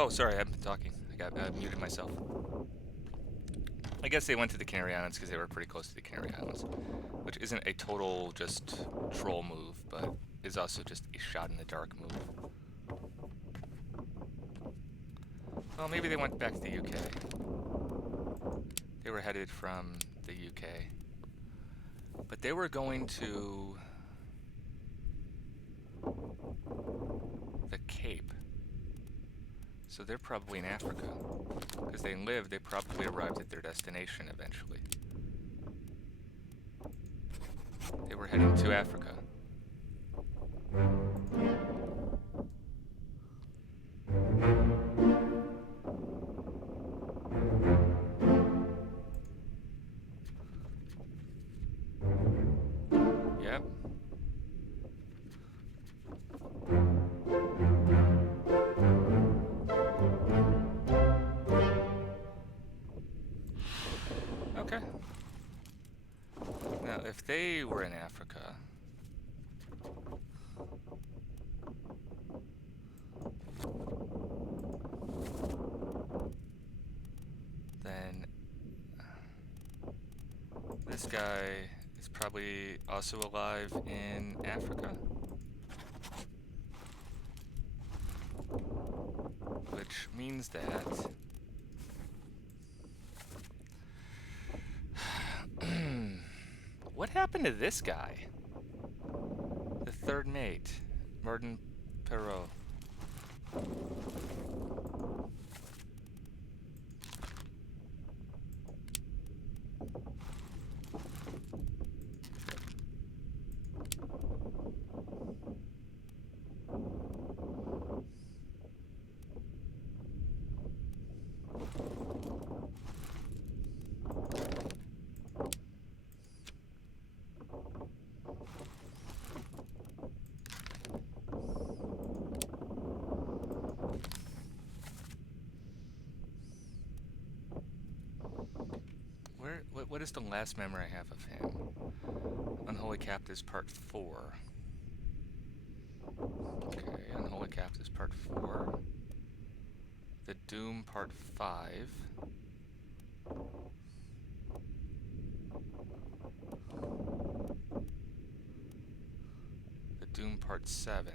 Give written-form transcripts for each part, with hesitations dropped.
Oh, sorry, I've been talking. I muted myself. I guess they went to the Canary Islands because they were pretty close to the Canary Islands, which isn't a total just troll move, but is also just a shot in the dark move. Well, maybe they went back to the UK. They were headed from the UK. But they were going to the Cape. So they're probably in Africa. Because they probably arrived at their destination eventually. They were heading to Africa. Yep. Okay. Now, if they were in Africa, then this guy is probably also alive in Africa. Which means that what happened to this guy? The third mate, Martin Perrault. What is the last memory I have of him? Unholy Captives Part 4. Okay, Unholy Captives Part 4. The Doom Part 5. The Doom Part 7.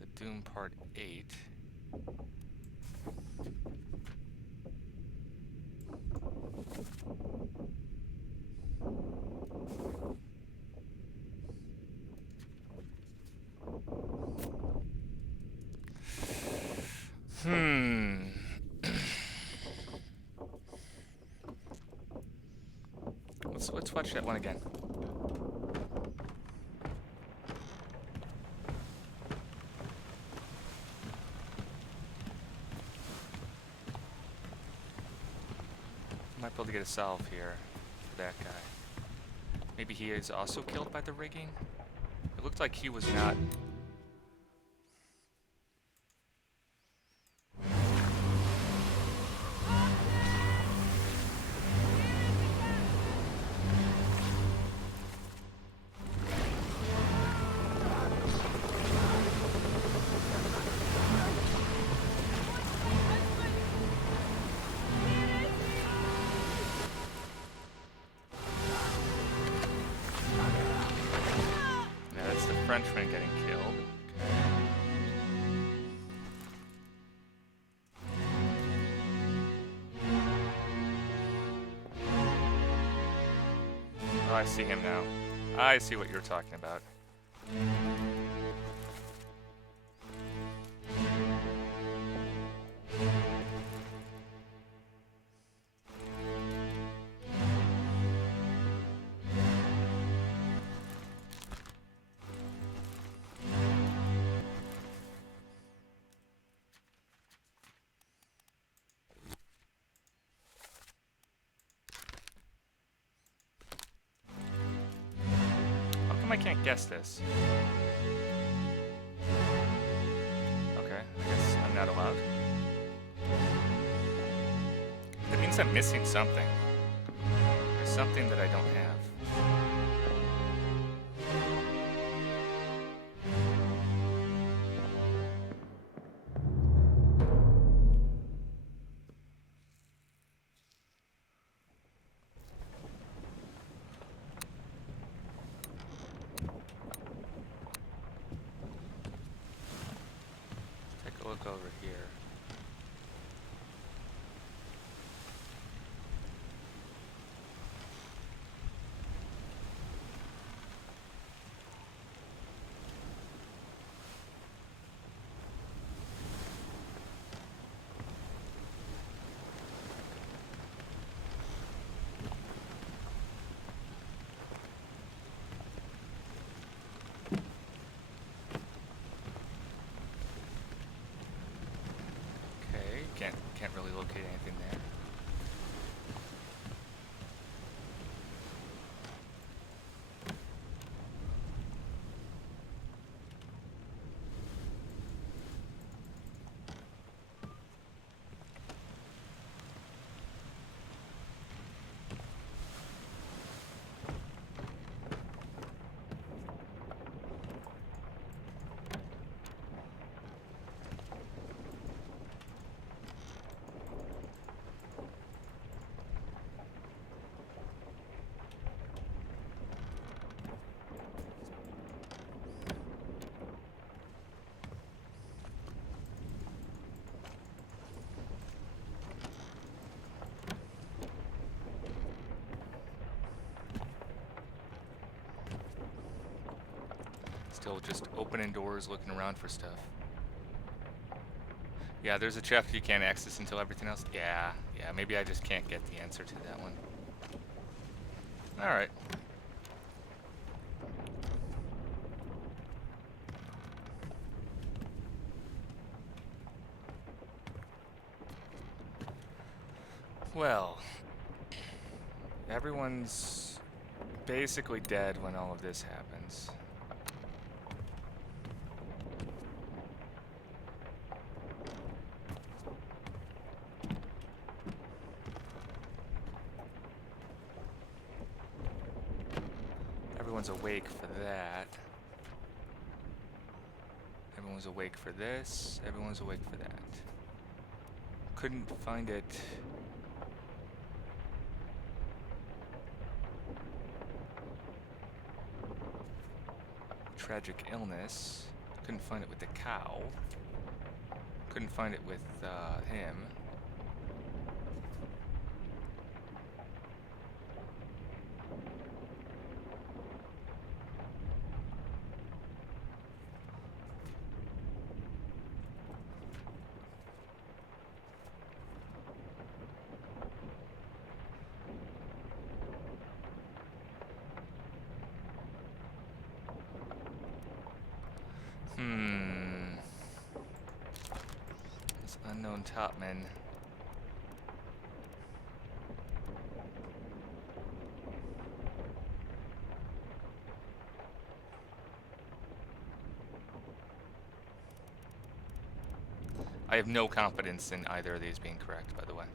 The Doom Part 8. Let's watch that one again. Might be able to get a salve here for that guy. Maybe he is also killed by the rigging? It looked like he was not. Yeah, that's the Frenchman getting killed. Oh, I see him now. I see what you're talking about. I can't guess this. Okay, I guess I'm not allowed. That means I'm missing something. There's something that I don't have. look over here. Okay, can't really locate anything there. Still just opening doors, looking around for stuff. Yeah, there's a chapter you can't access until everything else. Yeah, maybe I just can't get the answer to that one. Alright. Well, everyone's basically dead when all of this happens. Everyone's awake for that. Everyone's awake for this. Everyone's awake for that. Couldn't find it. Tragic illness. Couldn't find it with the cow. Couldn't find it with him. This unknown topman. I have no confidence in either of these being correct, by the way.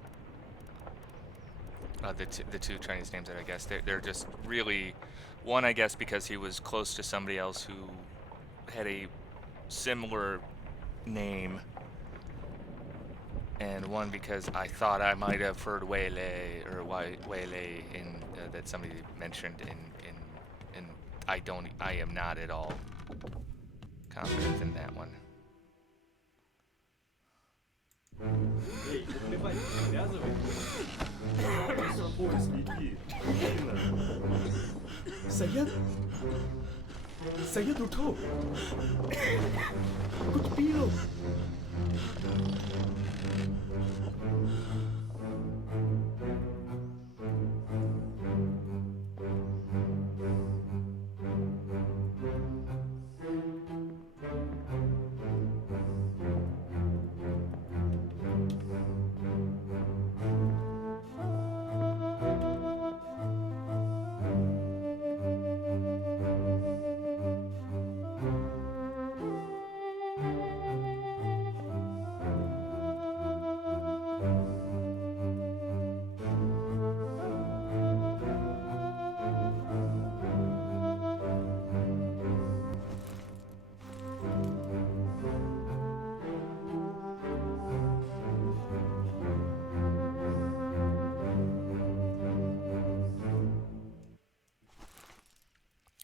The two Chinese names that I guess they're just really one, I guess, because he was close to somebody else who had a similar name, and one because I thought I might have heard Waylay or Waylay in that somebody mentioned in I am not at all confident in that one. Эй, наплевать, не привязывай. Просто поиск иди. Saya uठो कुछ P low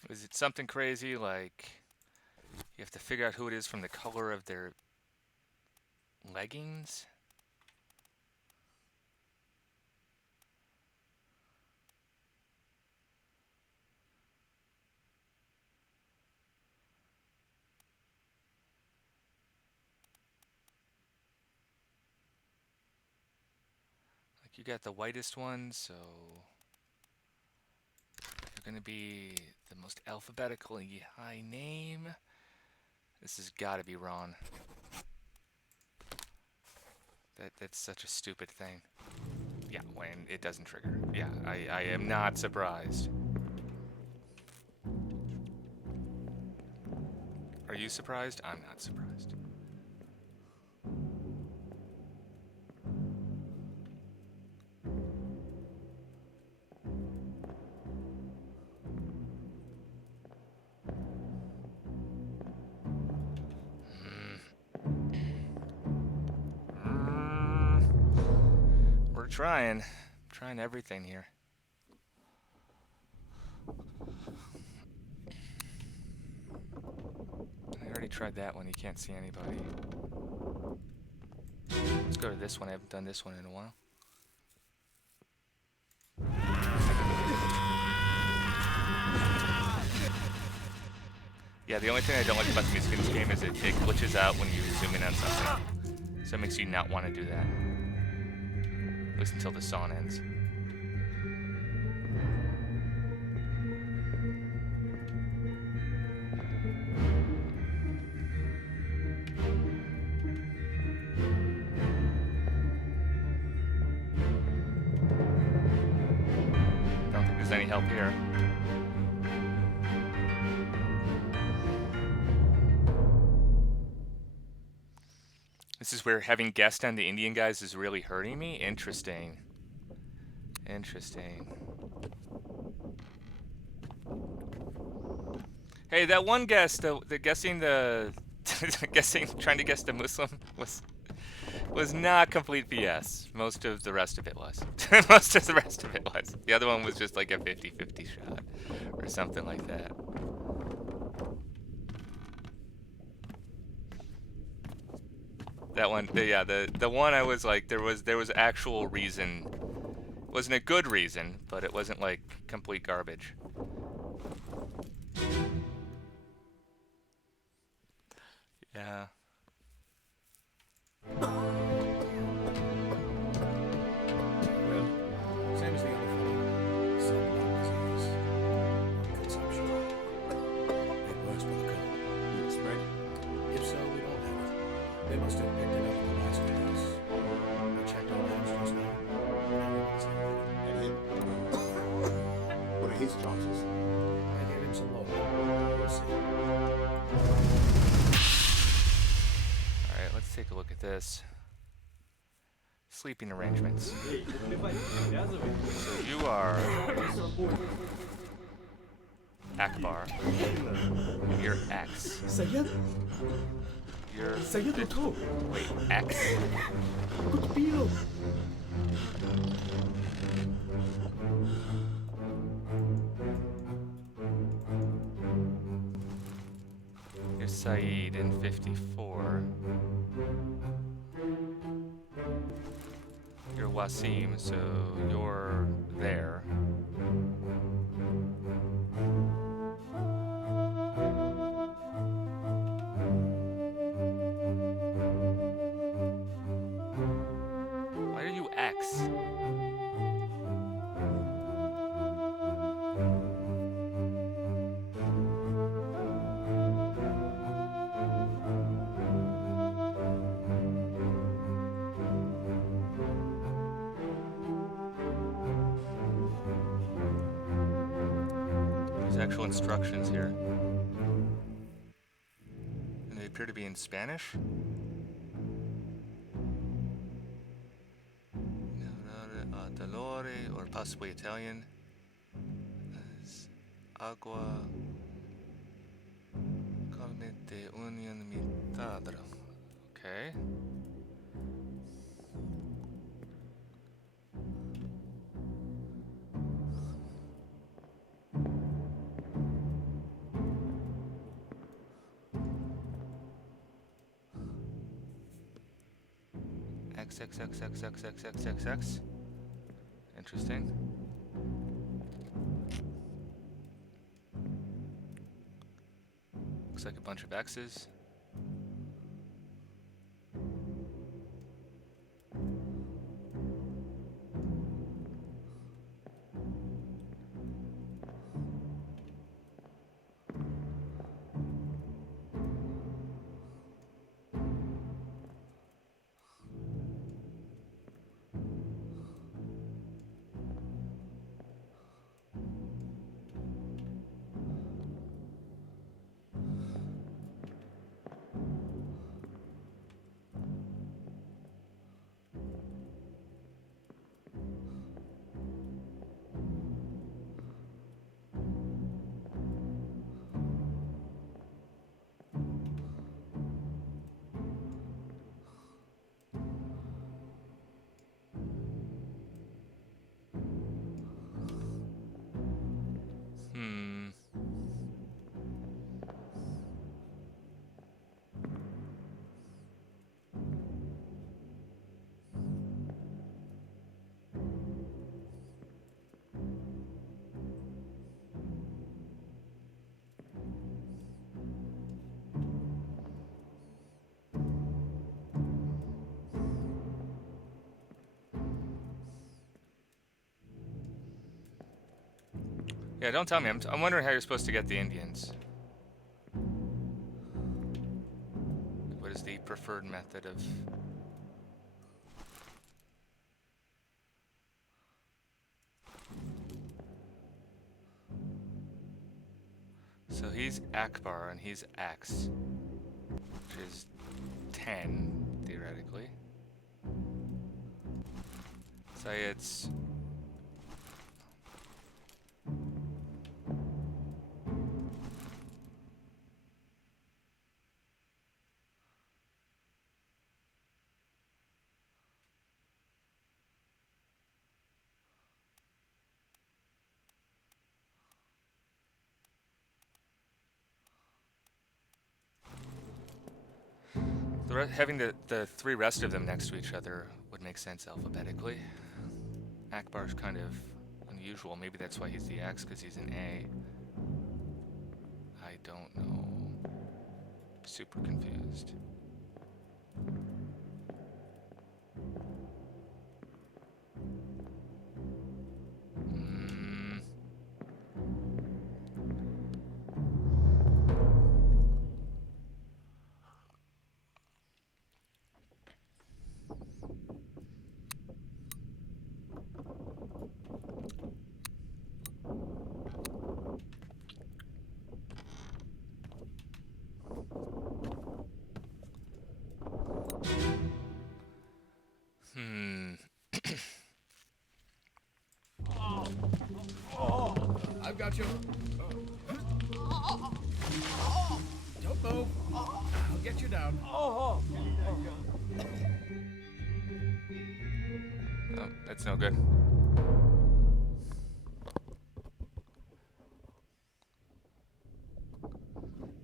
Is it something crazy like you have to figure out who it is from the color of their Leggings? Like, you got the whitest one, so you're gonna be the most alphabetically high name. This has got to be wrong. That's such a stupid thing. Yeah, when it doesn't trigger. Yeah, I am not surprised. Are you surprised? I'm not surprised. We're trying everything here. I already tried that one. You can't see anybody. Let's go to this one. I haven't done this one in a while. Yeah, the only thing I don't like about the music in this game is it glitches out when you zoom in on something. So it makes you not want to do that. At least until the song ends. Don't think there's any help here. This is where having guessed on the Indian guys is really hurting me? Interesting. Interesting. Hey, that one guess, the guessing the... trying to guess the Muslim was not complete BS. Most of the rest of it was. Most of the rest of it was. The other one was just like a 50-50 shot. Or something like that. That one, the one I was like, there was actual reason. It wasn't a good reason, but it wasn't like complete garbage. Yeah. Well, same as the other fellow. Some lung disease. Lung consumption. It works for the cold. Will it spread? If so, we don't have it. They must have picked it up at the last house. I checked all hands just now. Everyone's healthy. And him? What are his chances? I gave him some low. We'll see. Alright, let's take a look at this. Sleeping arrangements. So you are Akbar. You're X. Sayed, You're Sayed Uto, wait, X? Kutbilo. You're Saeed in 54. You're Wasim, so you're there. Why are you X? There's actual instructions here. And they appear to be in Spanish. Dolore, or possibly Italian. Agua calmente union mitadra. Okay. XXXXXXXXX. Interesting. Looks like a bunch of X's. Hmm. Yeah, don't tell me. I'm wondering how you're supposed to get the Indians. What is the preferred method of... So he's Akbar and he's X, which is 10, theoretically. Sayed's... having the three rest of them next to each other would make sense alphabetically. Akbar's kind of unusual. Maybe that's why he's the X, because he's an A. I don't know. Super confused. Hmm. Hmm. I've got you. Don't move. I'll get you down. Oh, that's no good.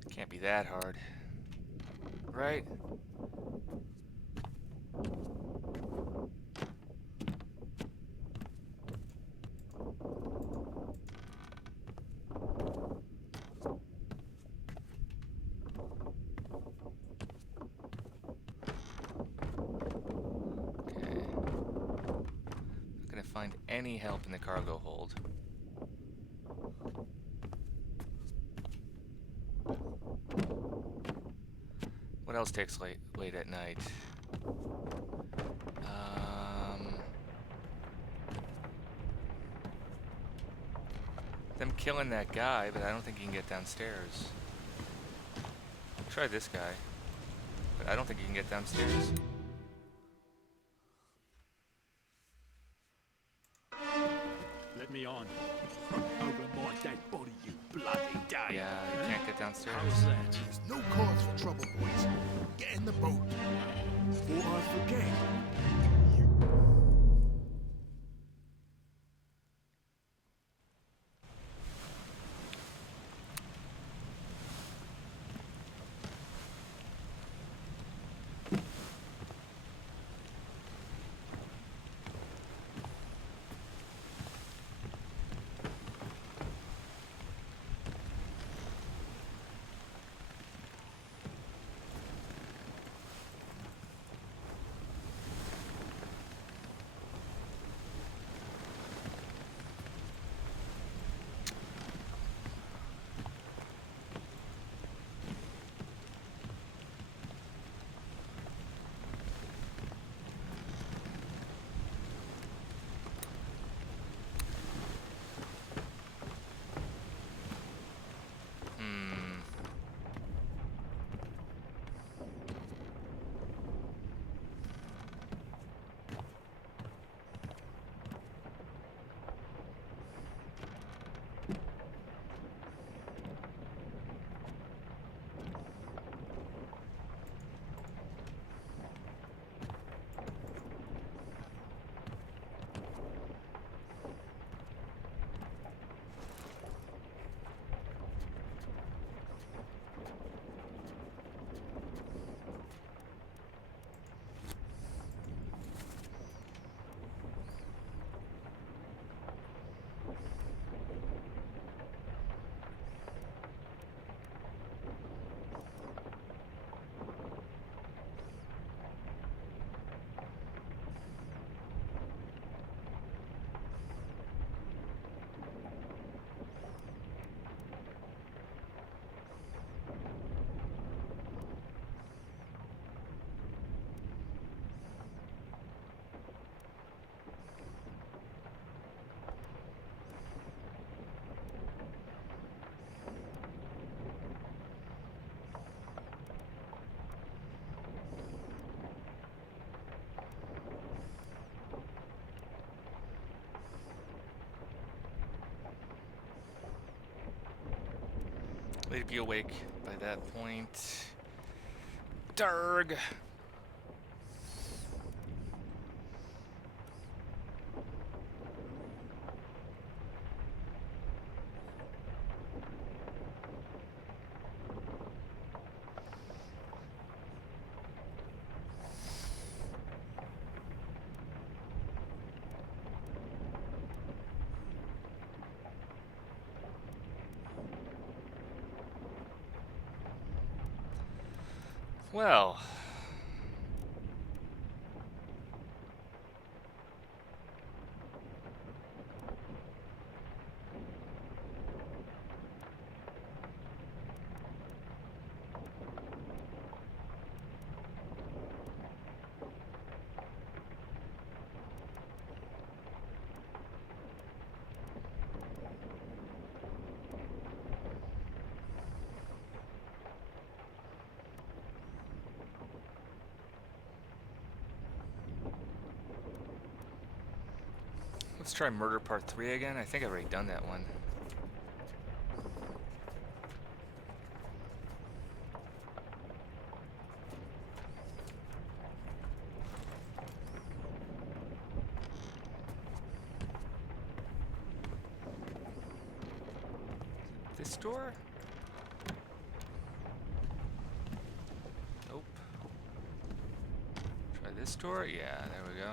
Can't be that hard. Right? Find any help in the cargo hold. What else takes late at night? Them killing that guy, but I don't think he can get downstairs. Try this guy, but I don't think he can get downstairs. Let me on. Over my dead body, you bloody day. Yeah, he can't get downstairs. How's that? There's no cause for trouble, boys. Get in the boat. Before I forget. They'd be awake by that point. Darg! Well, let's try Murder Part 3 again. I think I've already done that one. This door? Nope. Try this door? Yeah, there we go.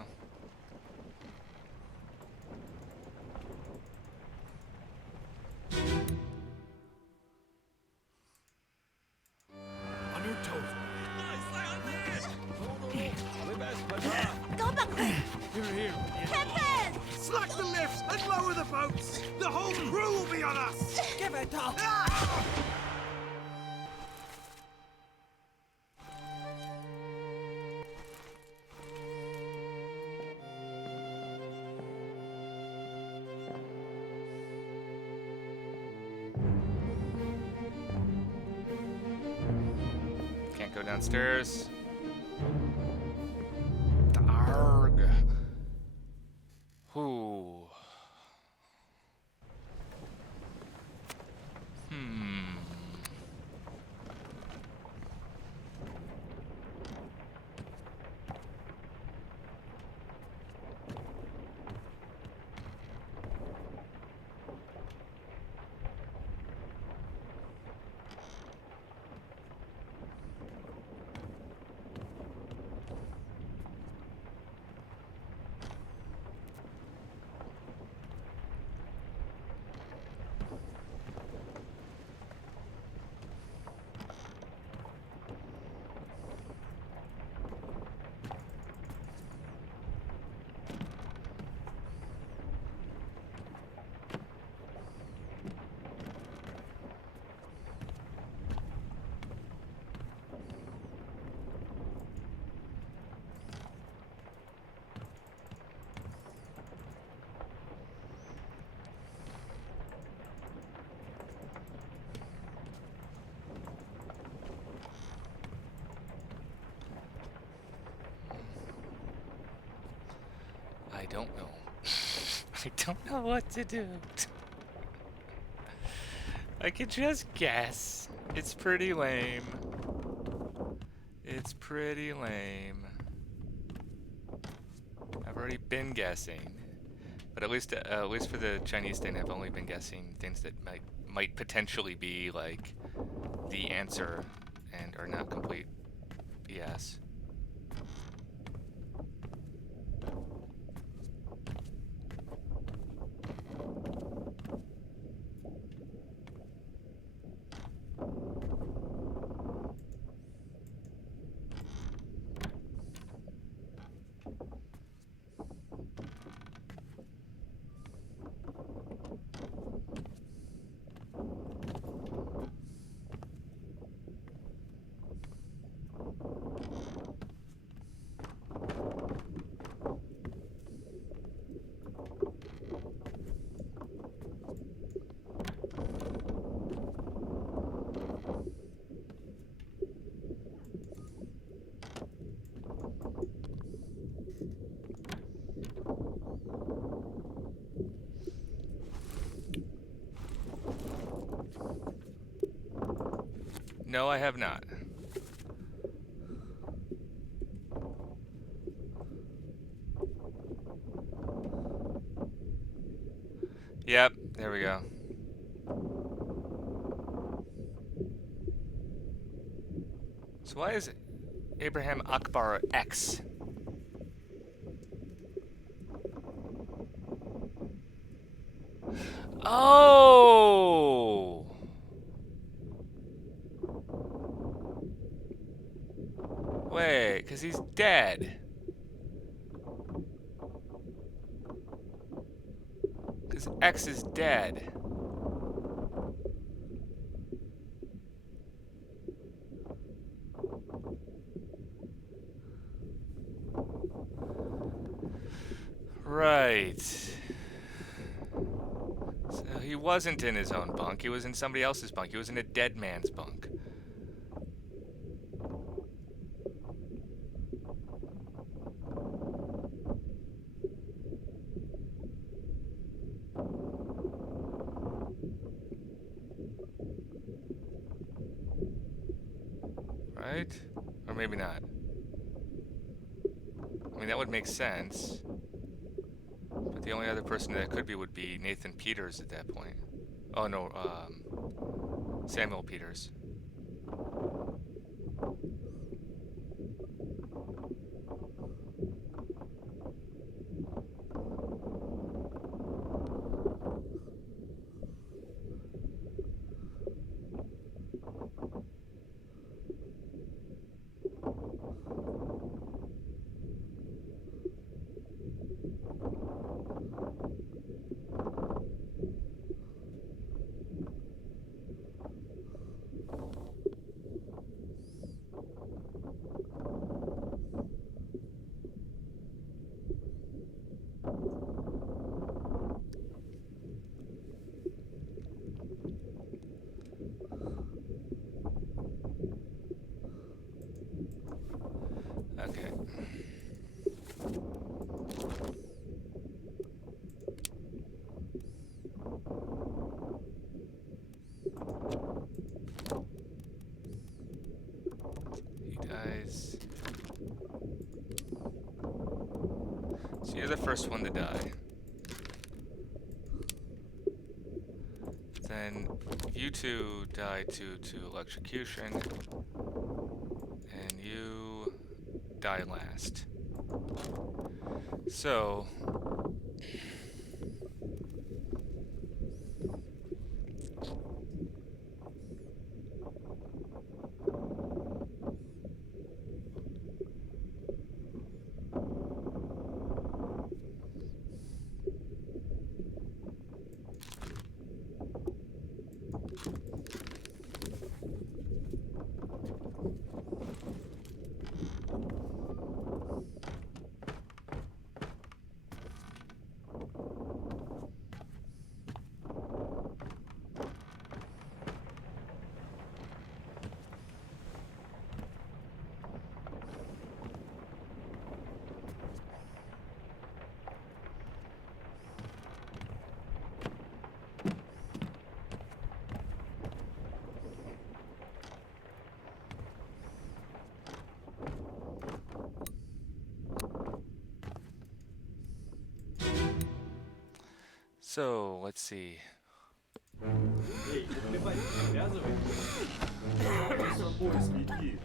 On your toes. Go back there! Here. Pepe! Slack the lifts and lower the boats. The whole crew will be on us. Give it up! Can't go downstairs. Darg. Whoo. I don't know. I don't know what to do. I could just guess. It's pretty lame. It's pretty lame. I've already been guessing, but at least for the Chinese thing, I've only been guessing things that might potentially be like the answer and are not complete BS. No, I have not. Yep, there we go. So why is Abraham Akbar X? Oh! Wait, because he's dead. Because X is dead. Right. So he wasn't in his own bunk. He was in somebody else's bunk. He was in a dead man's bunk. Right? Or maybe not. I mean, that would make sense. But the only other person that could be would be Nathan Peters at that point. Oh, no, Samuel Peters. Okay. He dies. So you're the first one to die. Then you two die to electrocution. And you die last. So let's see. Эй, отливай, привязывай. С собой следи.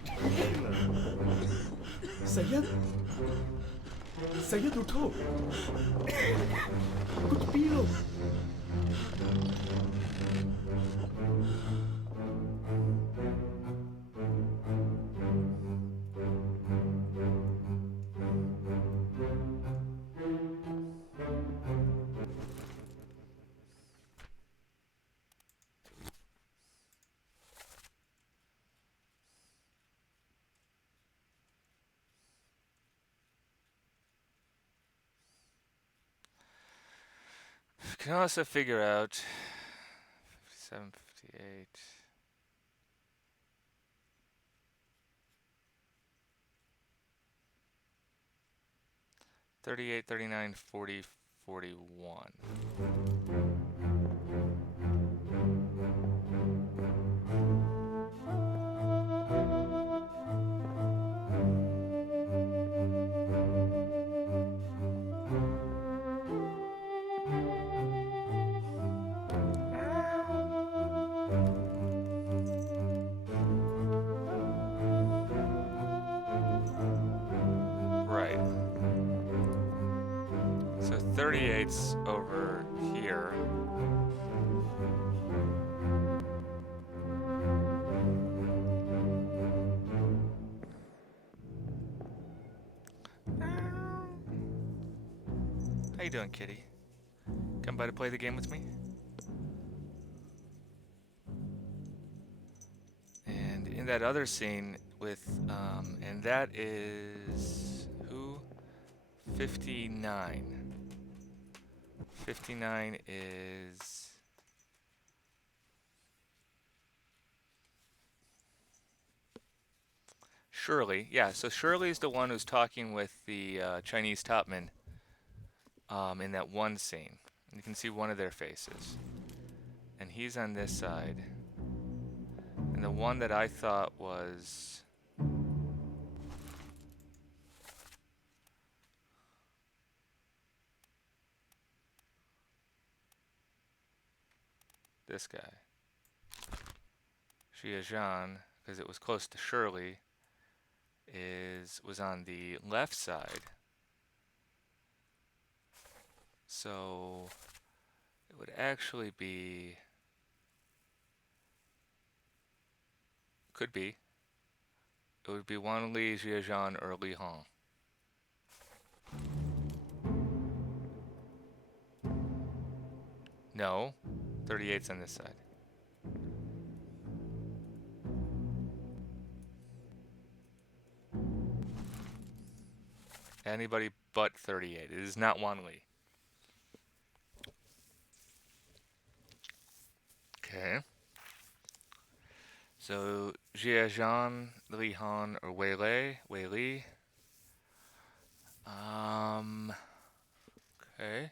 Sayed? Sayed uठो कुछ P low Can also figure out 57, 58. 38, 39, 40, 41. 38's over here. How you doing, kitty? Come by to play the game with me? And in that other scene with, and that is who? 59. 59 is Shirley. Yeah, so Shirley's the one who's talking with the Chinese topman in that one scene. You can see one of their faces. And he's on this side. And the one that I thought was this guy, Xia Zhan, because it was close to Shirley, was on the left side. So it would actually be, could be, it would be Wan Li, Xia Zhan, or Li Hong. No, 38's on this side. Anybody but 38. It is not Wan Li. Okay. So Jia Zhan, Li Han, or Wei Lei, Wei Li. Okay.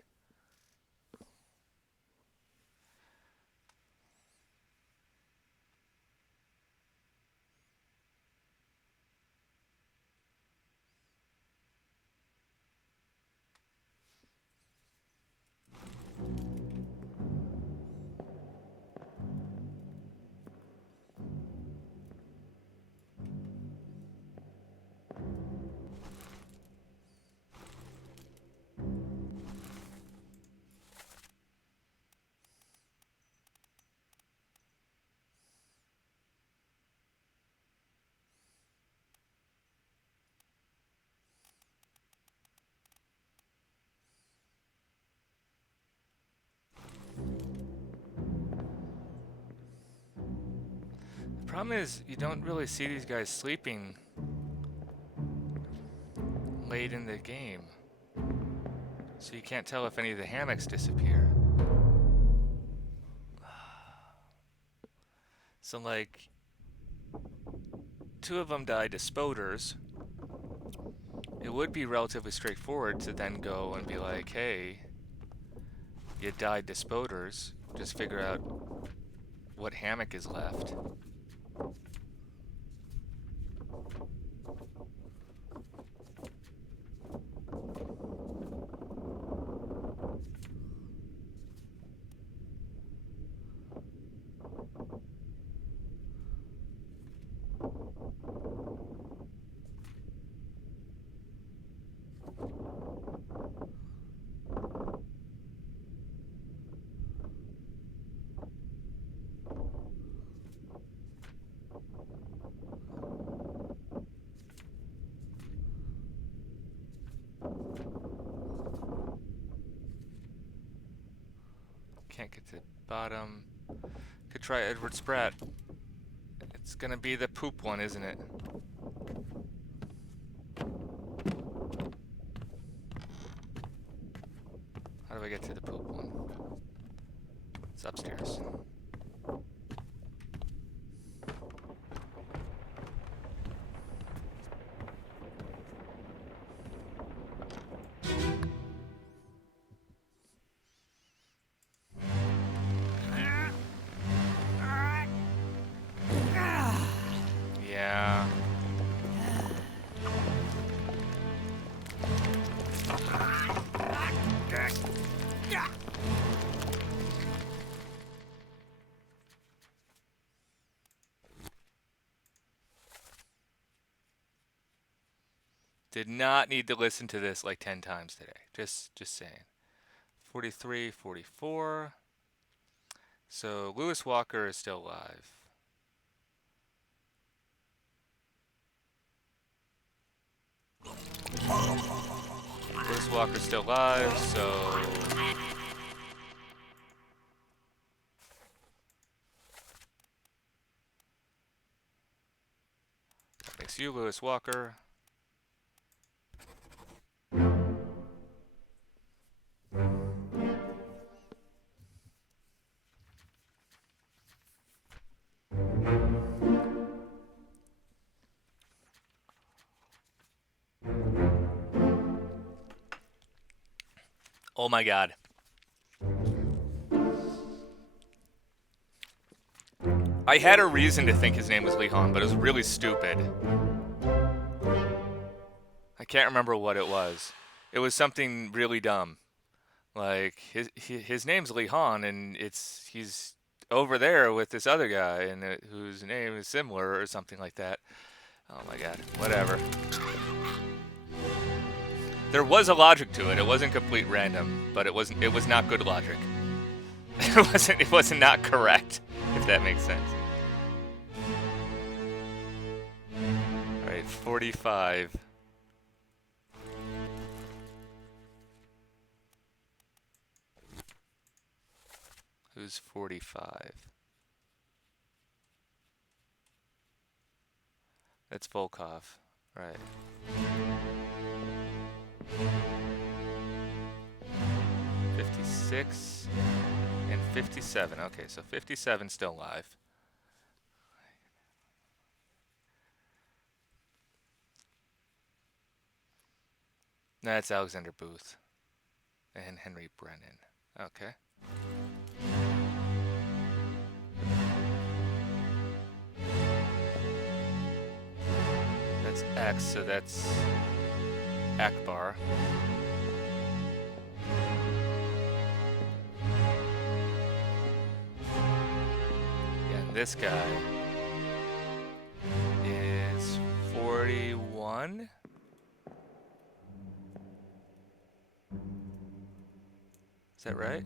The problem is you don't really see these guys sleeping late in the game. So you can't tell if any of the hammocks disappear. So like, two of them died to spoders. It would be relatively straightforward to then go and be like, hey, you died to spoders. Just figure out what hammock is left. Can't get to the bottom. Could try Edward Spratt. It's gonna be the poop one, isn't it? How do I get to the poop one? It's upstairs. Yeah. Did not need to listen to this like 10 times today. Just saying. 43, 44. So Lewis Walker is still alive. Lewis Walker's still alive, so that makes you Lewis Walker. Oh my god. I had a reason to think his name was Lehan, but it was really stupid. I can't remember what it was. It was something really dumb. Like his name's Lehan, and he's over there with this other guy, and whose name is similar or something like that. Oh my god. Whatever. There was a logic to it. It wasn't complete random, but it was not good logic. It wasn't not correct, if that makes sense. All right, 45. Who's 45? That's Volkov, right. 56 and 57. Okay, so 57 still alive. That's Alexander Booth and Henry Brennan. Okay. That's X, so that's Akbar. And this guy is 41. Is that right?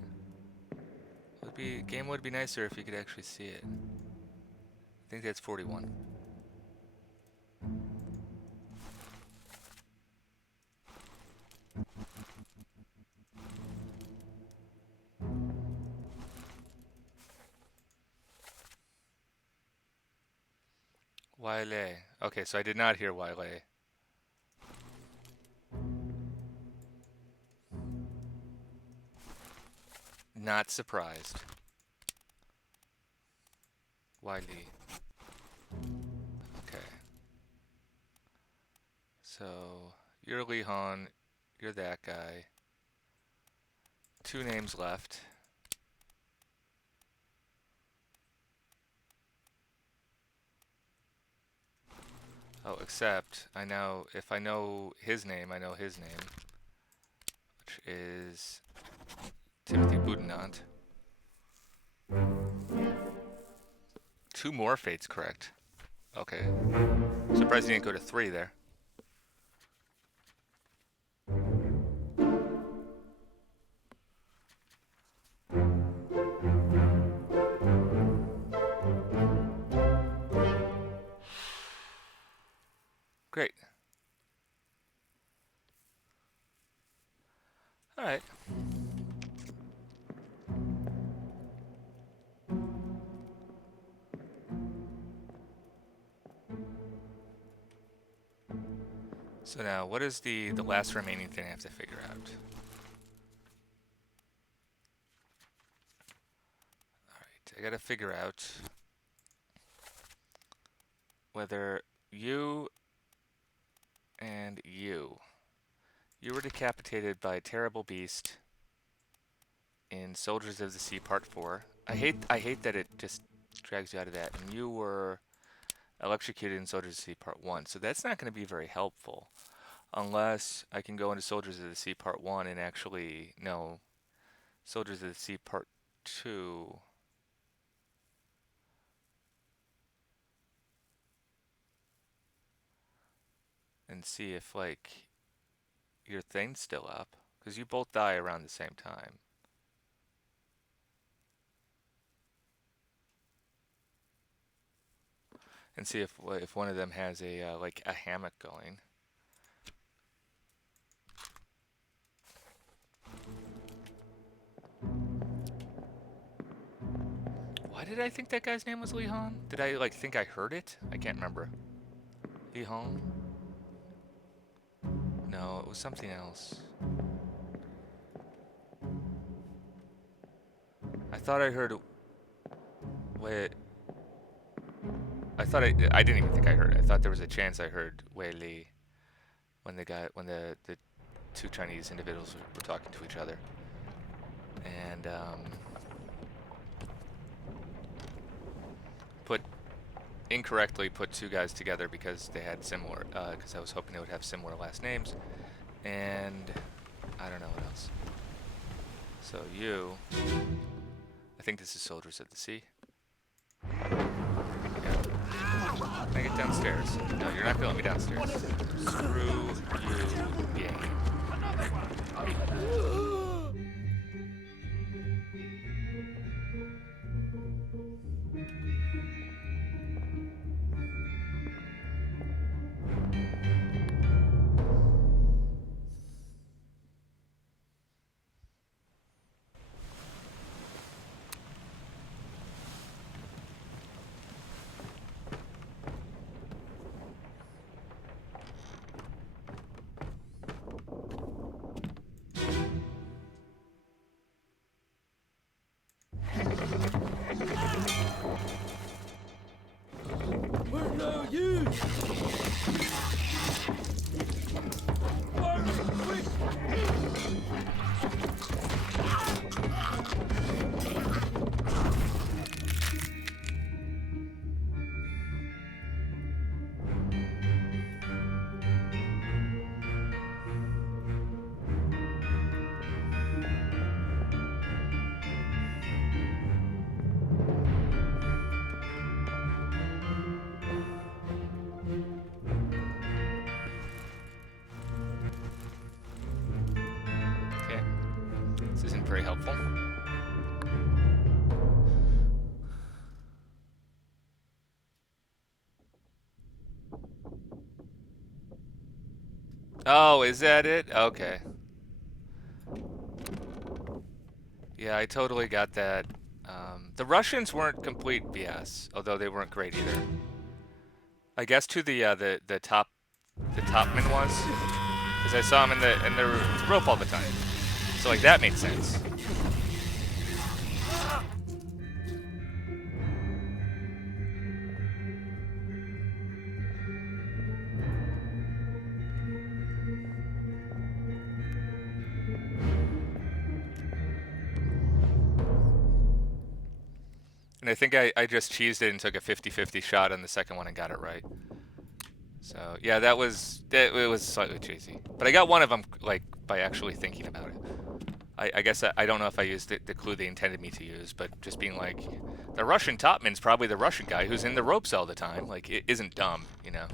Game would be nicer if you could actually see it. I think that's 41. Wiley. Okay, so I did not hear Wiley. Not surprised. Wiley. Okay. So, you're Lehan, you're that guy. 2 names left. Oh, except if I know his name, I know his name, which is Timothy Boudinot. 2 more fates correct. Okay. Surprised he didn't go to 3 there. Great. All right. So now, what is the last remaining thing I have to figure out? All right, I gotta figure out whether you and you were decapitated by a terrible beast in Soldiers of the Sea Part 4. I hate that it just drags you out of that. And you were electrocuted in Soldiers of the Sea Part 1. So that's not going to be very helpful. Unless I can go into Soldiers of the Sea Part 1 and actually know Soldiers of the Sea Part 2. And see if, like, your thing's still up. Because you both die around the same time. and see if one of them has a like a hammock going. Why did I think that guy's name was Lee Hong? Did I like think I heard it? I can't remember. Lee Hong? No, it was something else. I thought I heard. Wait. I thought I didn't even think I heard it. I thought there was a chance I heard Wei Li when the two Chinese individuals were talking to each other. And incorrectly put two guys together because they had similar, because I was hoping they would have similar last names, and I don't know what else. So you, I think this is Soldiers of the Sea. Yeah. Can I get downstairs? No, you're not gonna let me downstairs. Screw you, game. We're no use! Okay. This isn't very helpful. Oh, is that it? Okay. Yeah, I totally got that. The Russians weren't complete BS, although they weren't great either. I guess to the topman was, because I saw him in the rope all the time. So like that made sense. And I think I just cheesed it and took a 50-50 shot on the second one and got it right. So yeah, it was slightly cheesy. But I got one of them like by actually thinking about it. I guess I don't know if I used the clue they intended me to use, but just being like, the Russian topman's probably the Russian guy who's in the ropes all the time. Like, it isn't dumb, you know?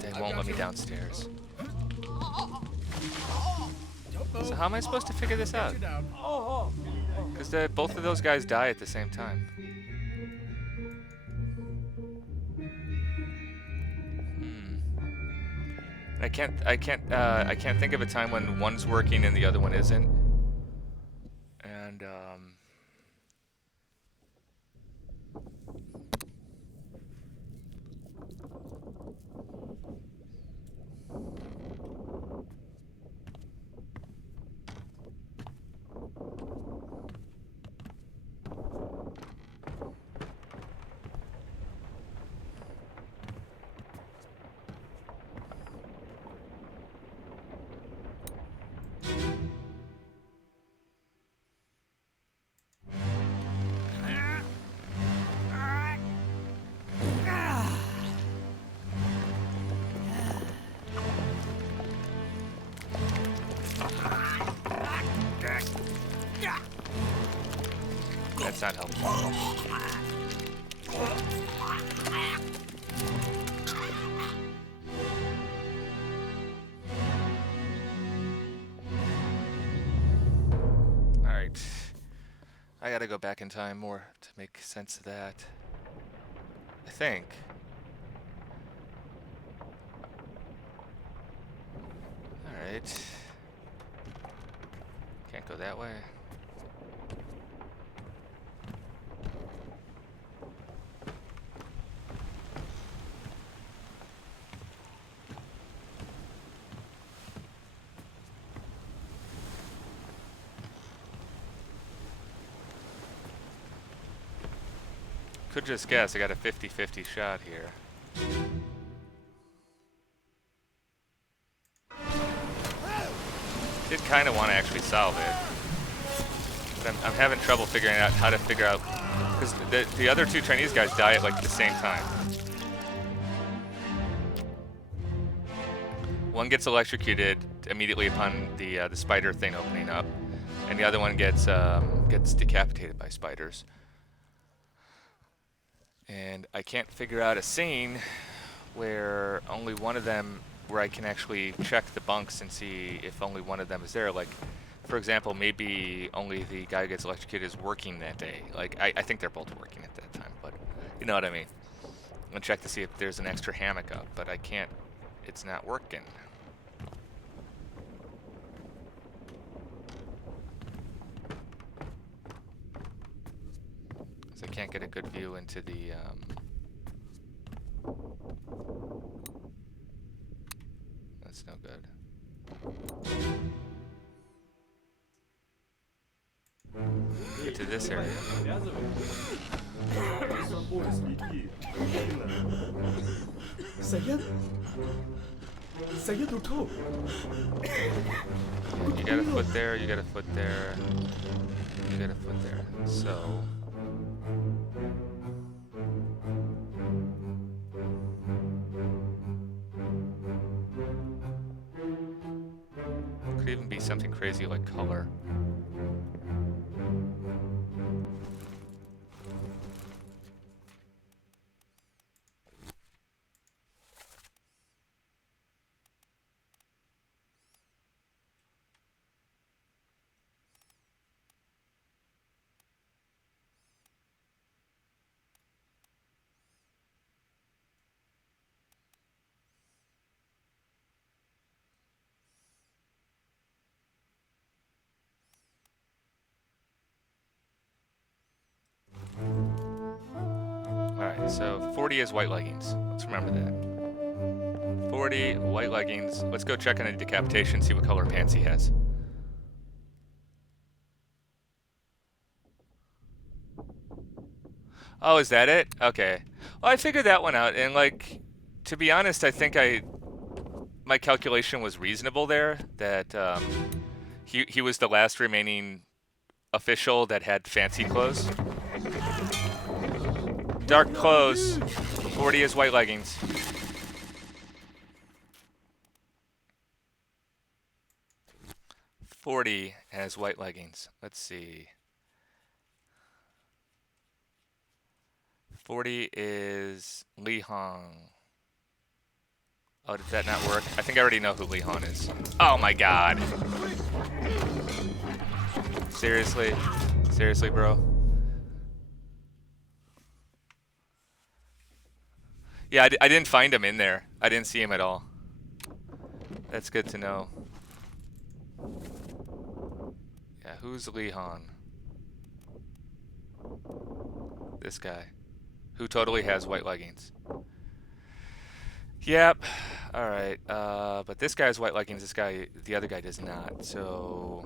They won't let me downstairs. So how am I supposed to figure this out? Because both of those guys die at the same time. I can't think of a time when one's working and the other one isn't. And that's not helpful. I gotta go back in time more to make sense of that. I think. Alright. Can't go that way. Could just guess, I got a 50-50 shot here. Did kind of want to actually solve it. But I'm having trouble figuring out how to figure out, because the other two Chinese guys die at like the same time. One gets electrocuted immediately upon the spider thing opening up, and the other one gets decapitated by spiders. And I can't figure out a scene where only one of them, where I can actually check the bunks and see if only one of them is there. Like, for example, maybe only the guy who gets electrocuted is working that day. Like, I think they're both working at that time, but you know what I mean. I'm gonna check to see if there's an extra hammock up, but I can't, it's not working. So I can't get a good view into the, that's no good. Get to this area. You got a foot there, you got a foot there, you got a foot there. So could even be something crazy like color. Alright, so 40 is white leggings. Let's remember that. 40, white leggings. Let's go check on a decapitation, see what color pants he has. Oh, is that it? Okay. Well, I figured that one out, and like, to be honest, I think my calculation was reasonable there, that he was the last remaining official that had fancy clothes. Dark clothes. 40 is white leggings. "40 has white leggings. Let's see. 40 is Li Hong. Oh, did that not work? I think I already know who Li Hong is. Oh my god. Seriously? Seriously, bro? Yeah, I didn't find him in there. I didn't see him at all. That's good to know. Yeah, who's Li Hong? This guy. Who totally has white leggings. Yep. Alright. But this guy has white leggings, the other guy does not. So,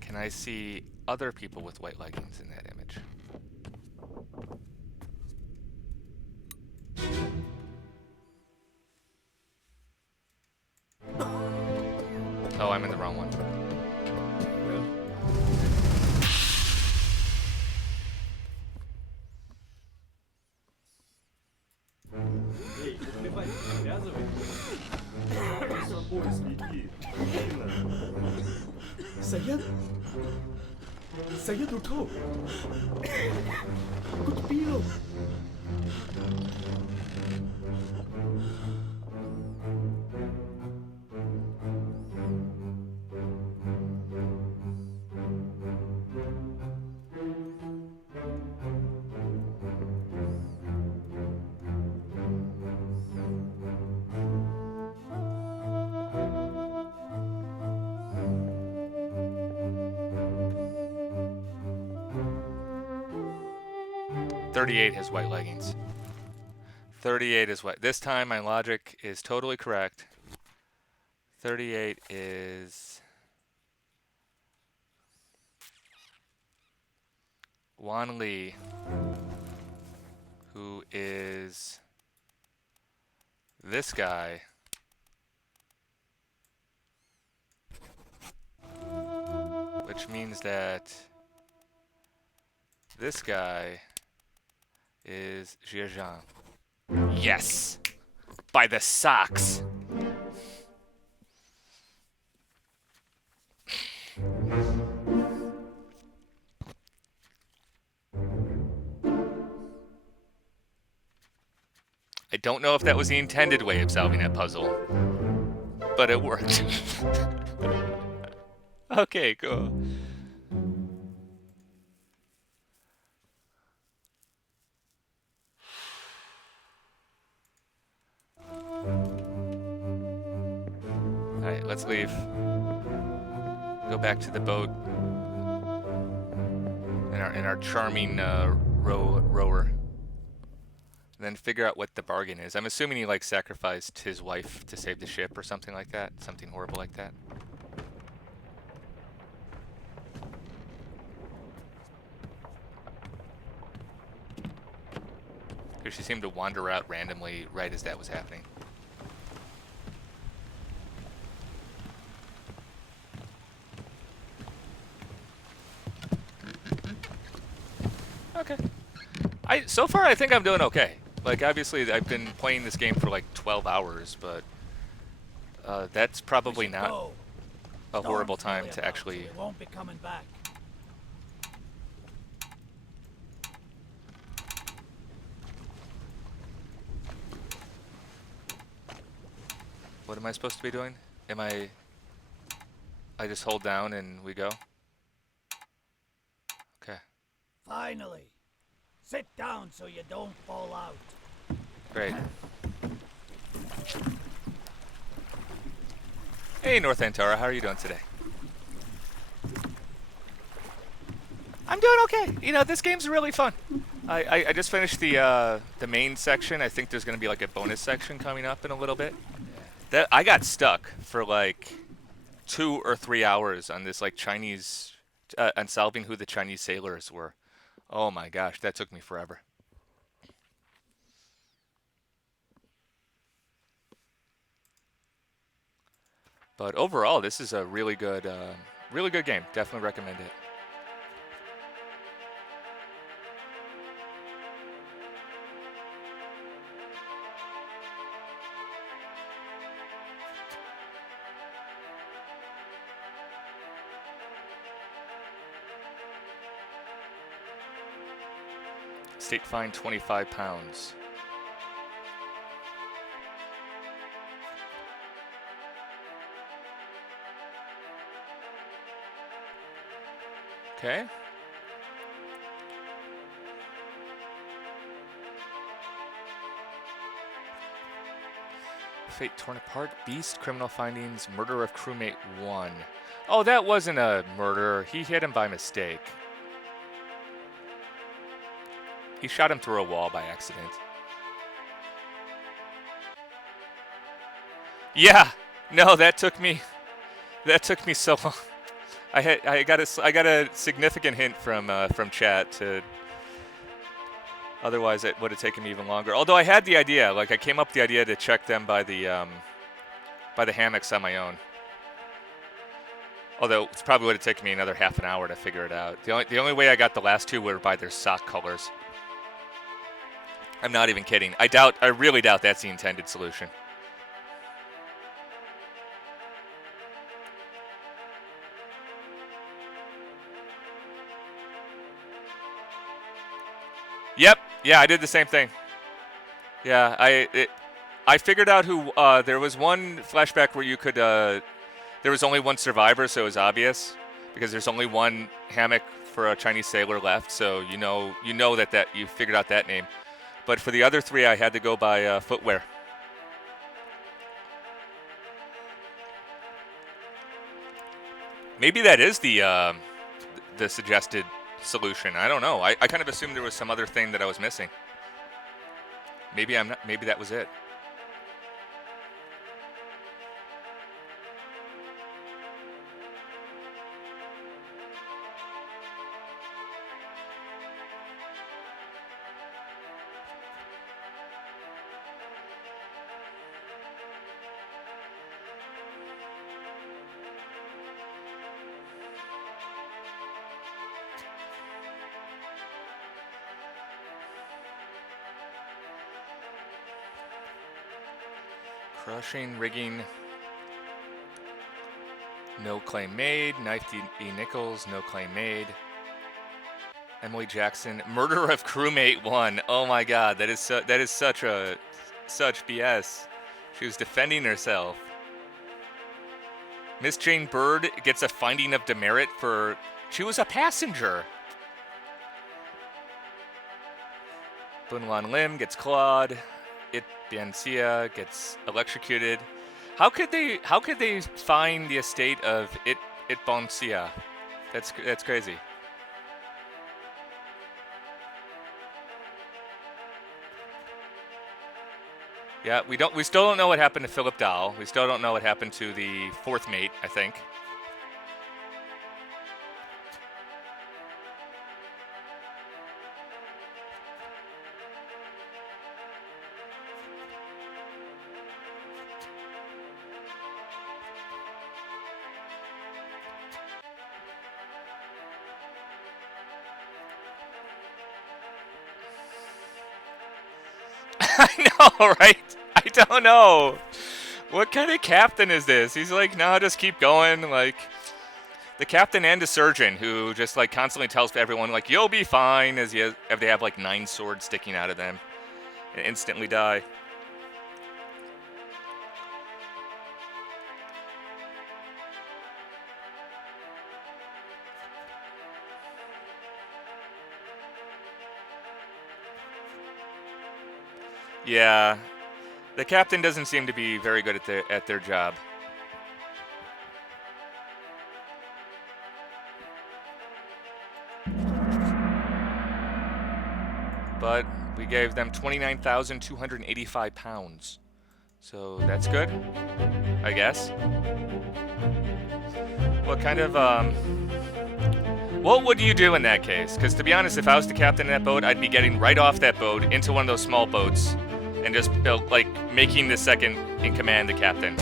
can I see other people with white leggings in that image? Oh, I'm in the wrong one. Эй, успевай, привязывай. С собой следи. Saya tutup. Good feel. 38 has white leggings. 38 is white. This time my logic is totally correct. 38 is Wan Lee, who is this guy, which means that this guy is Zhejiang. Yes! By the socks! I don't know if that was the intended way of solving that puzzle, but it worked. Okay, cool. Alright, let's leave. Go back to the boat. In our charming rower. Then figure out what the bargain is. I'm assuming he like sacrificed his wife to save the ship or something like that. Something horrible like that. Because she seemed to wander out randomly right as that was happening. Okay. So far I think I'm doing okay. Like obviously I've been playing this game for like 12 hours, but that's probably not a horrible time to actually. We won't be coming back. What am I supposed to be doing? I just hold down and we go? Okay. Finally. Sit down so you don't fall out. Great. Hey, North Antara, how are you doing today? I'm doing okay. You know, this game's really fun. I just finished the main section. I think there's going to be like a bonus section coming up in a little bit. That I got stuck for like 2 or 3 hours on this like Chinese, on solving who the Chinese sailors were. Oh my gosh, that took me forever. But overall, this is a really good game. Definitely recommend it. State fine £25. Okay. Fate torn apart. Beast. Criminal findings. Murder of crewmate 1. Oh, that wasn't a murder. He hit him by mistake. He shot him through a wall by accident. Yeah. No, that took me so long. I got a significant hint from chat to. Otherwise, it would have taken me even longer. Although I had the idea, like I came up with the idea to check them by the hammocks on my own. Although it probably would have taken me another half an hour to figure it out. The only way I got the last two were by their sock colors. I'm not even kidding. I really doubt that's the intended solution. Yep. Yeah, I did the same thing. Yeah, I figured out who. There was one flashback where you could. There was only one survivor, so it was obvious because there's only one hammock for a Chinese sailor left. So you know that you figured out that name. But for the other three, I had to go by footwear. Maybe that is the suggested solution. I don't know. I kind of assumed there was some other thing that I was missing. Maybe I'm not. Maybe that was it. Crushing, rigging, no claim made. Knife E. Nichols, no claim made. Emily Jackson, murder of crewmate 1. Oh my God, that is such BS. She was defending herself. Miss Jane Bird gets a finding of demerit for she was a passenger. Bunlan Lim gets clawed. It Biancia gets electrocuted. How could they find the estate of It Biancia? That's crazy. Yeah, we still don't know what happened to Philip Dahl. We still don't know what happened to the fourth mate, I think. I know, right? I don't know. What kind of captain is this? He's like, no, just keep going. Like, the captain and a surgeon who just like constantly tells everyone like, you'll be fine, as if they have like 9 swords sticking out of them and instantly die. Yeah, the captain doesn't seem to be very good at their job. But we gave them 29,285 pounds, so that's good, I guess. What kind of what would you do in that case? Because to be honest, if I was the captain of that boat, I'd be getting right off that boat into one of those small boats and just like making the second in command the captain.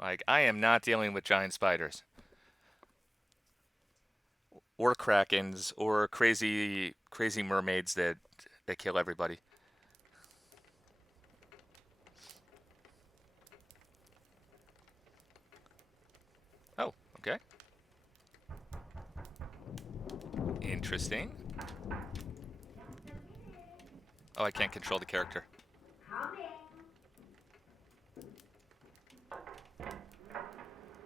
Like, I am not dealing with giant spiders. Or krakens, or crazy mermaids that kill everybody. Oh, okay. Interesting. Oh, I can't control the character.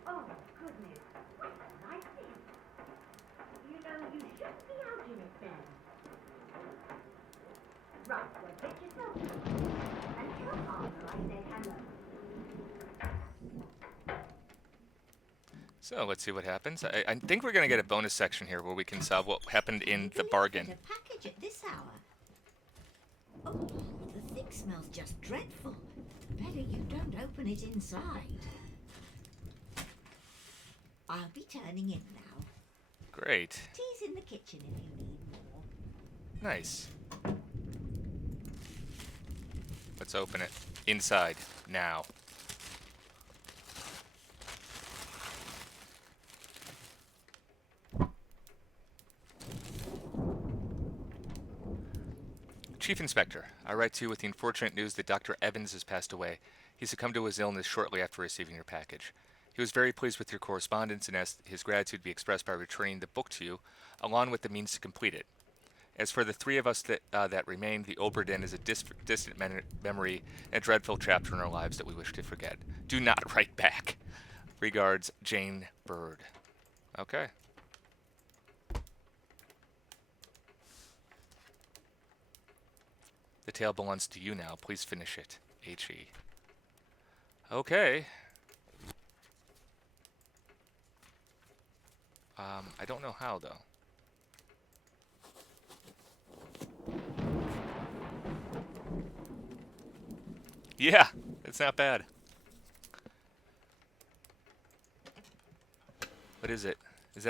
Oh, goodness. What a nice thing. You know, you shouldn't be out in it then. Right, well, get yourself and tell Father I said hello. So let's see what happens. I think we're gonna get a bonus section here where we can solve what happened in the bargain. A package at this hour. Oh, the thing smells just dreadful. Better you don't open it inside. I'll be turning in now. Great. Tea's in the kitchen if you need more. Nice. Let's open it. Inside. Now. Chief Inspector, I write to you with the unfortunate news that Dr. Evans has passed away. He succumbed to his illness shortly after receiving your package. He was very pleased with your correspondence and asked his gratitude be expressed by returning the book to you, along with the means to complete it. As for the 3 of us that remain, the Obra Dinn is a distant memory and a dreadful chapter in our lives that we wish to forget. Do not write back. Regards, Jane Bird. Okay. The tale belongs to you now. Please finish it. H.E. Okay. I don't know how, though. Yeah, it's not bad. What is it? Is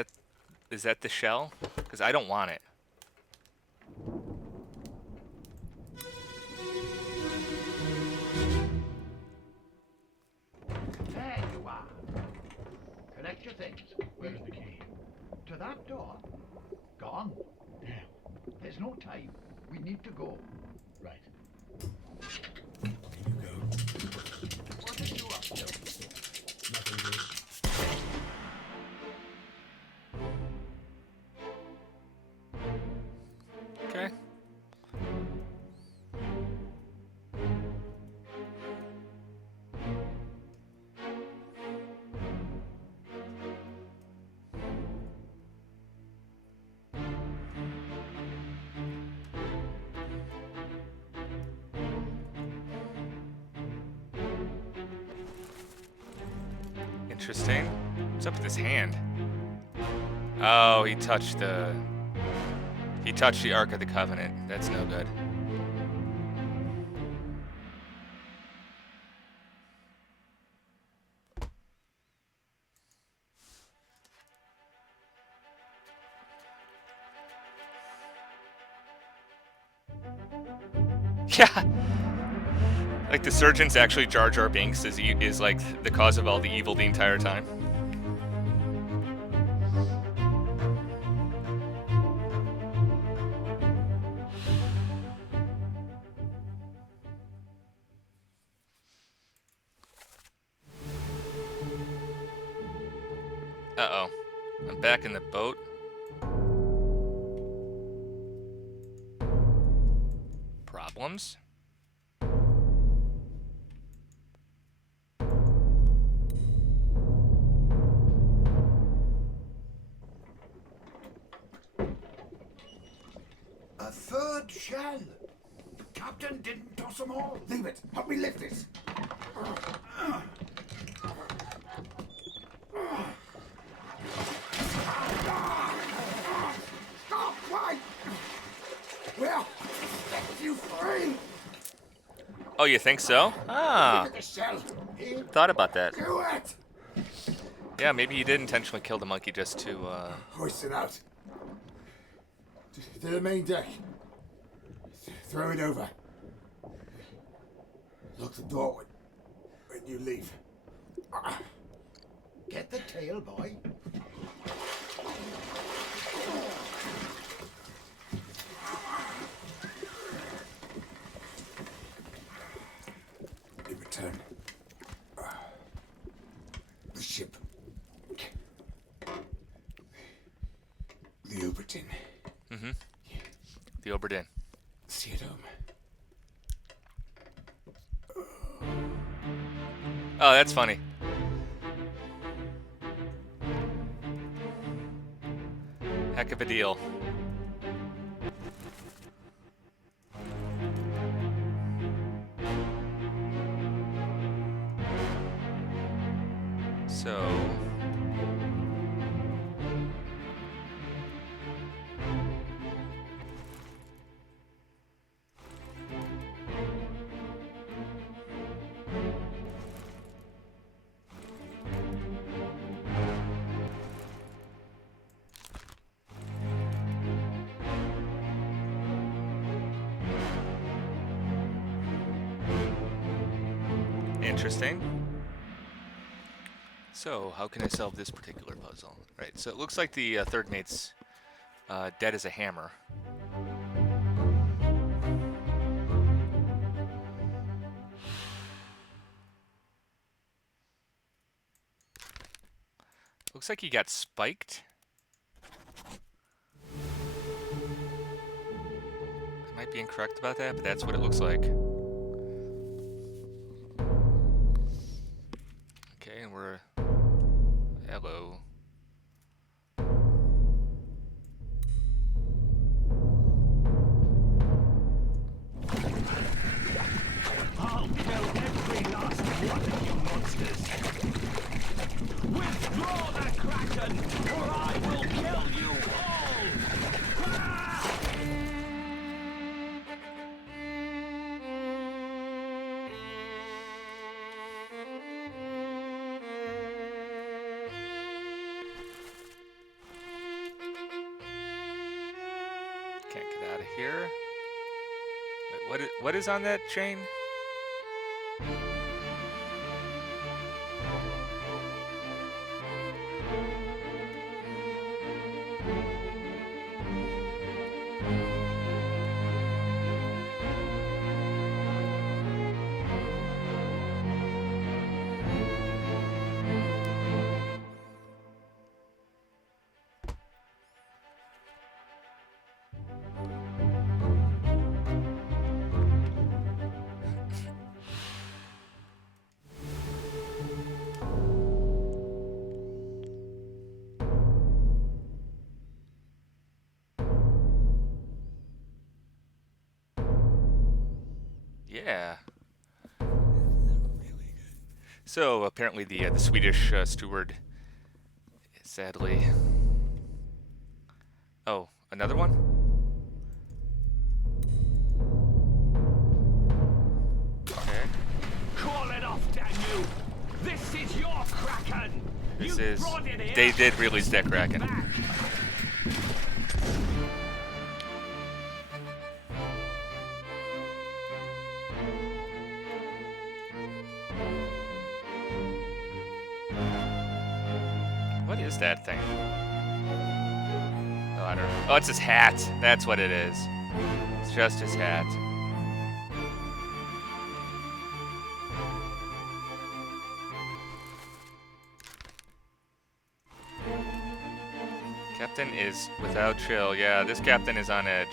that the shell? Because I don't want it. There you are. Collect your things. Where's the key? To that door. Gone. Damn. There's no time. We need to go. Right. Here you go. What are you up to? Nothing good. Okay. Interesting. What's up with his hand? Oh, he touched the Ark of the Covenant. That's no good. Yeah. Like the surgeon's actually Jar Jar Binks is like the cause of all the evil the entire time. Uh-oh. I'm back in the boat. Problems? A third shell. Captain didn't toss them all. Leave it. Help me lift this. Stop! Why? Well, set you free. Oh, you think so? Ah, Give it the shell. Here, thought about that. do it. Yeah, maybe he did intentionally kill the monkey just to, Hoist it out. To the main deck. Throw it over. Lock the door when you leave. Get the tail, boy. In return, the ship. The Obra Dinn. the Obra Dinn. See it home. Oh, that's funny. Heck of a deal. So... Interesting. So, how can I solve this particular puzzle? Right, so it looks like the third mate's dead as a hammer. Looks like he got spiked. I might be incorrect about that, but that's what it looks like. Okay, and we're... Hello. I'll kill every last one of you monsters. Withdraw the Kraken, or I will What is on that chain? Yeah. So apparently the Swedish steward, sadly. Oh, another one? Okay. Call it off, damn you! This is your Kraken! This You is. brought it here! They did release that Kraken. Back. What is that thing? Oh, I don't know. Oh, it's his hat. That's what it is. It's just his hat. Captain is without chill. Yeah, this captain is on edge.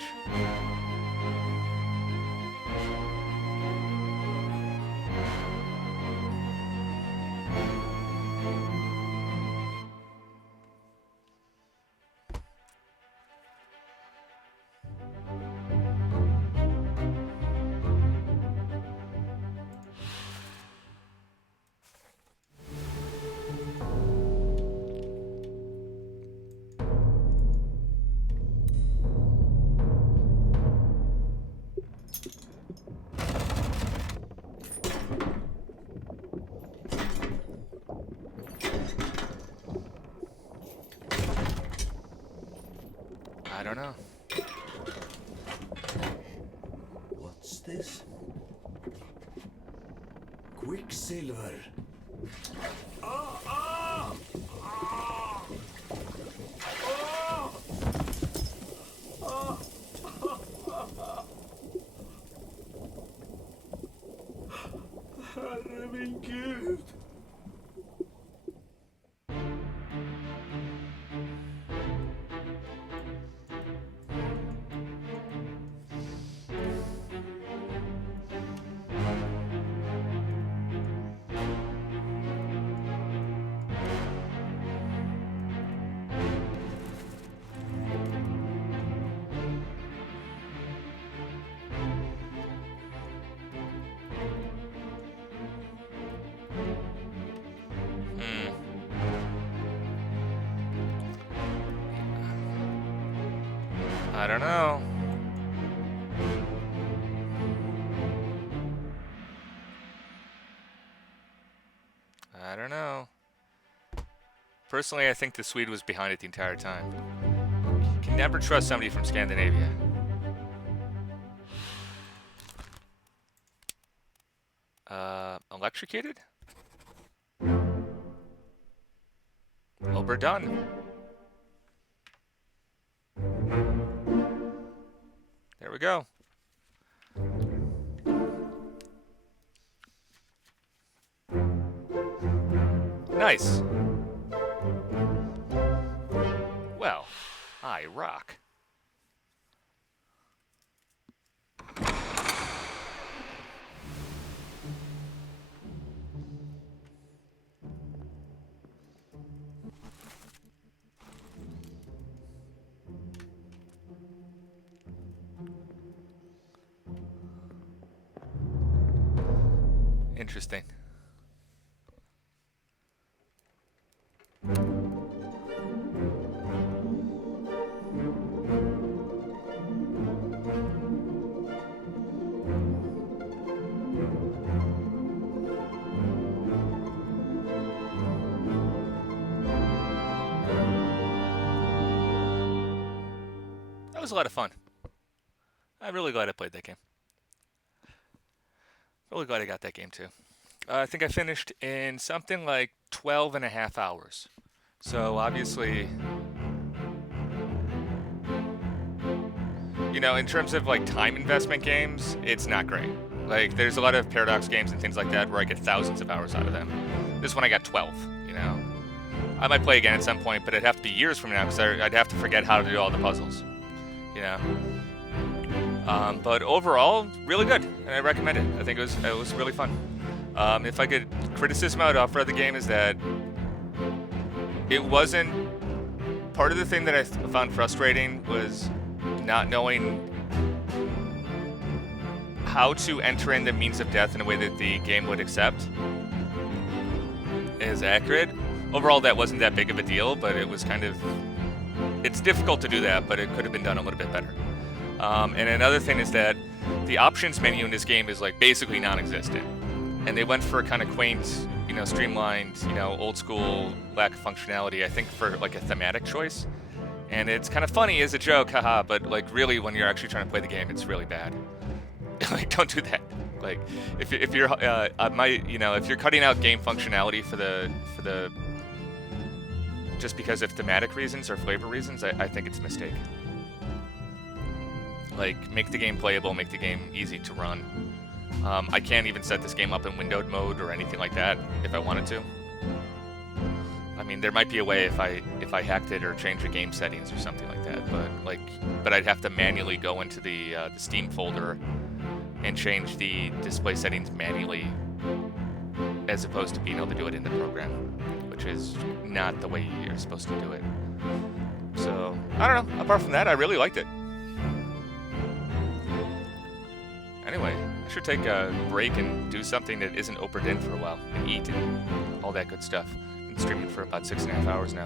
I don't know. What's this? Quicksilver. Herre min Gud! I don't know. I don't know. Personally, I think the Swede was behind it the entire time. You can never trust somebody from Scandinavia. Electrocuted? Obra Dinn. There we go. Nice. Well, I rock. Interesting. That was a lot of fun. I'm really glad I played that game. Really glad I got that game too. I think I finished in something like 12 and a half hours. So obviously, you know, in terms of like time investment games, it's not great. Like there's a lot of Paradox games and things like that where I get thousands of hours out of them. This one I got 12, you know. I might play again at some point, but it'd have to be years from now because I'd have to forget how to do all the puzzles, you know. But overall, really good, and I recommend it. I think it was really fun. If I could criticism I would offer of the game is that it wasn't part of the thing that I found frustrating was not knowing how to enter in the means of death in a way that the game would accept is accurate. Overall, that wasn't that big of a deal, but it was kind of, it's difficult to do that, but it could have been done a little bit better. And another thing is that the options menu in this game is like basically non-existent. And they went for a kind of quaint, you know, streamlined, you know, old school lack of functionality, I think for like a thematic choice. And it's kind of funny as a joke, haha, but like really when you're actually trying to play the game, it's really bad. Like, don't do that. Like, if you're, you know, if you're cutting out game functionality for the, just because of thematic reasons or flavor reasons, I think it's a mistake. Like, make the game playable, make the game easy to run. I can't even set this game up in windowed mode or anything like that if I wanted to. I mean, there might be a way if I hacked it or changed the game settings or something like that, but I'd have to manually go into the Steam folder and change the display settings manually, as opposed to being able to do it in the program, which is not the way you're supposed to do it. So I don't know. Apart from that, I really liked it. Anyway, I should take a break and do something that isn't Obra Dinn for a while, and eat and all that good stuff. I've been streaming for about 6.5 hours now.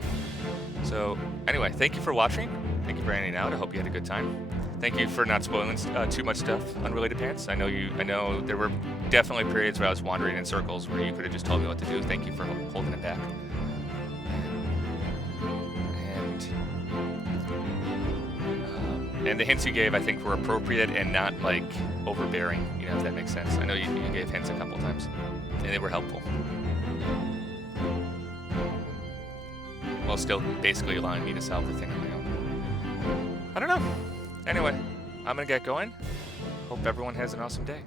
So anyway, thank you for watching. Thank you for hanging out. I hope you had a good time. Thank you for not spoiling too much stuff, Unrelated Pants. I know there were definitely periods where I was wandering in circles where you could have just told me what to do. Thank you for holding it back. And the hints you gave, I think, were appropriate and not, like, overbearing, you know, if that makes sense. I know you gave hints a couple times, and they were helpful. While still basically allowing me to solve the thing on my own. I don't know. Anyway, I'm gonna get going. Hope everyone has an awesome day.